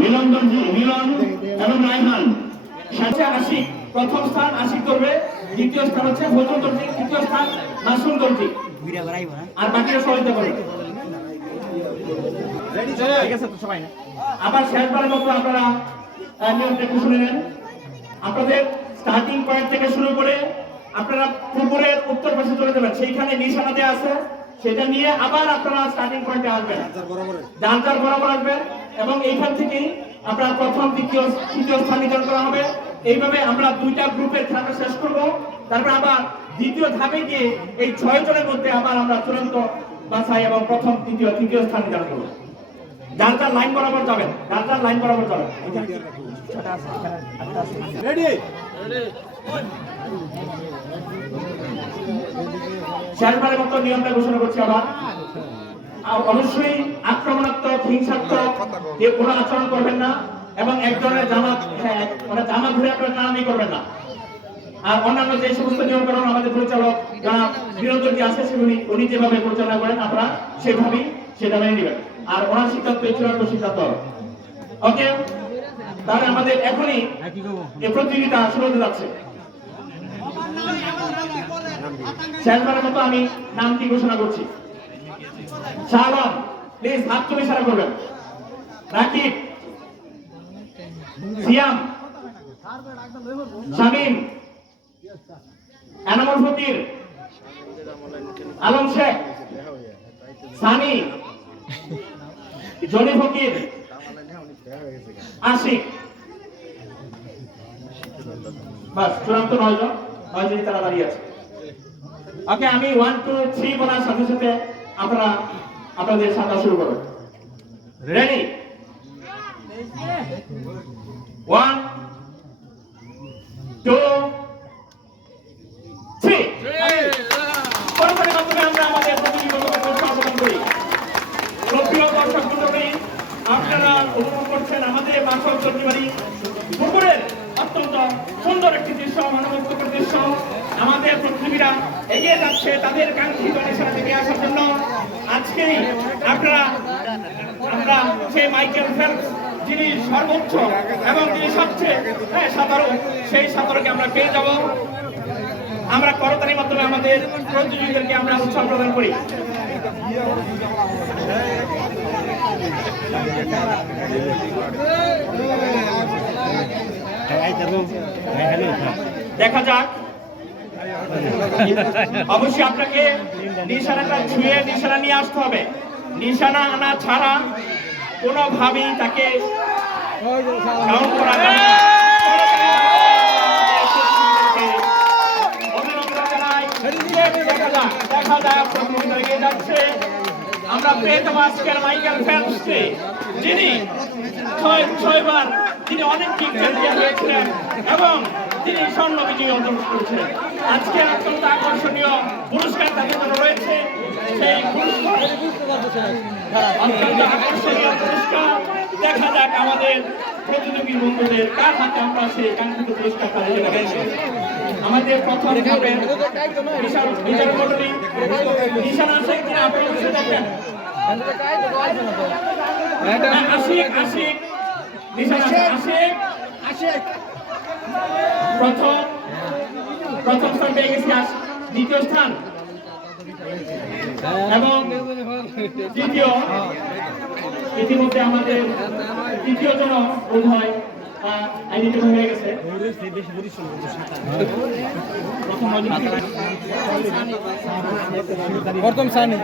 মিলন এবং রায়হান সাথে আশিক প্রথম স্থান আশিক করবে, দ্বিতীয় স্থান হচ্ছে ফজল দর্জি, তৃতীয় স্থান নাসুম দর্জি, আর বাকিরা সহযোগিতা করবে। ঠিক আছে তো সবাই? আবার শেষবারের মতো আপনারা নিয়মটা একটু শুনে নেন। আপনাদের স্টার্টিং পয়েন্ট থেকে শুরু করে আপনারা পুকুরের উত্তর পাশে চলে যাবেন, সেইখানে নিশানা দেওয়া আছে, সেটা নিয়ে আবার আপনারা স্টার্টিং পয়েন্টে আসবেন, যার যার বরাবর আসবেন এবং এইখান থেকেই আপনারা প্রথম দ্বিতীয় তৃতীয় স্থান নির্ধারণ করা হবে। এইভাবে আমরা দুইটা গ্রুপের খেলাটা শেষ করব, তারপর আবার দ্বিতীয় ধাপে গিয়ে এই 6 জনের মধ্যে আবার আমরা চূড়ান্ত বাছাই এবং প্রথম তৃতীয় স্থান নির্ধারণ করব। যার যার লাইন বরাবর যাবেন, যার যার লাইন বরাবর যাবেন। রেডি? শেষবারের মতো নিয়মটা ঘোষণা করছি আবার। অবশ্যই আক্রমণাত্মক হিংসাত্মক যে কোনো আচরণ করবেন না এবং একজনের জামা ধরে আপনারা টানাটানি করবেন না। আর অন্যান্য যে সমস্ত নিয়মকানুন আমাদের পরিচালক যারা বিনোদন আছে সেগুলি উনি যেভাবে পরিচালনা করেন আপনারা সেভাবেই সেটা মেনে নেবেন। আর ওনার সিদ্ধান্ত চূড়ান্ত সিদ্ধান্ত। ওকে, তাহলে আমাদের এখনই এই প্রতিযোগিতা শুরু হতে যাচ্ছে। শেষবারের মতো আমি নামটি ঘোষণা করছি। শালম, প্লিজ হাত তুলে ইশারা করবেন। রাকিব, সিয়াম, শামীম, এনামুল ফকির, আলম শেখ, সানি, জনি ফকির, আশিক। বাস চূড়ান্ত 9 জন, 9 জনই তারা দাঁড়িয়ে আছে। ওকে, আমি 1 2 3 বলার সাথে সাথে আপনারা আপনাদের সাঁতার শুরু করবেন। রেডি? 1 2 3। পরবর্তী মাধ্যমে আমরা আমাদের প্রতিযোগিতাকে সমাপন করি। প্রিয় দর্শক মণ্ডলী, আপনারা উপভোগ করছেন আমাদের বাসক চন্দ্রবাড়ি পুকুরের অত্যন্ত সুন্দর একটি দৃশ্য, মনোমুগ্ধকর দৃশ্য। আমাদের প্রতিযোগীরা এগিয়ে যাচ্ছে তাদের কাঙ্ক্ষিত নিশানা থেকে আসার জন্য। আজকেই আমরা সেই মাইকেল ফেলপস যিনি সর্বোচ্চ এবং যিনি সবচেয়ে সাঁতারু, সেই সাঁতারুকে আমরা পেয়ে যাব। আমরা করতালির মাধ্যমে আমাদের প্রতিযোগীদেরকে আমরা উৎসাহ প্রদান করি। দেখা যাক, অবশ্যই আপনাকে নিশানাটা ছুঁয়ে নিশানা নিয়ে আসতে হবে। নিশানা আনা ছাড়া কোনোভাবেই তাকে কাউন্ট করা যাবে না। দেখা যায় প্রতিযোগিতা এগিয়ে যাচ্ছে। আমরা পেয়ে যাবো আজকের মাইকেল ফেলপসকে, যিনি 6 বার তিনি অলিম্পিক চ্যাম্পিয়ন হয়েছিলেন এবং তিনি স্বর্ণ বিজয়ী অর্জন করেছিলেন। আজকের অত্যন্ত আকর্ষণীয় পুরস্কার তাদের জন্য রয়েছে। সেই অত্যন্ত আকর্ষণীয় পুরস্কার দেখা যাক আমাদের প্রতিযোগী বন্ধুদের কার হাতে আমরা সেই কাঙ্ক্ষিত পুরস্কার তাদের আমাদের প্রথম ধাপের বিচারমণ্ডলী নিশানা আছে কিনা আপনারা অবশ্যই দেখবেন। আশিক নিশানা আশিক প্রথম স্থান পেয়ে গেছি। দ্বিতীয় স্থান এবং তৃতীয় ইতিমধ্যে আমাদের তৃতীয় জন বোধ হয় আইডেন্টিফাই হয়ে গেছে। প্রথম সানি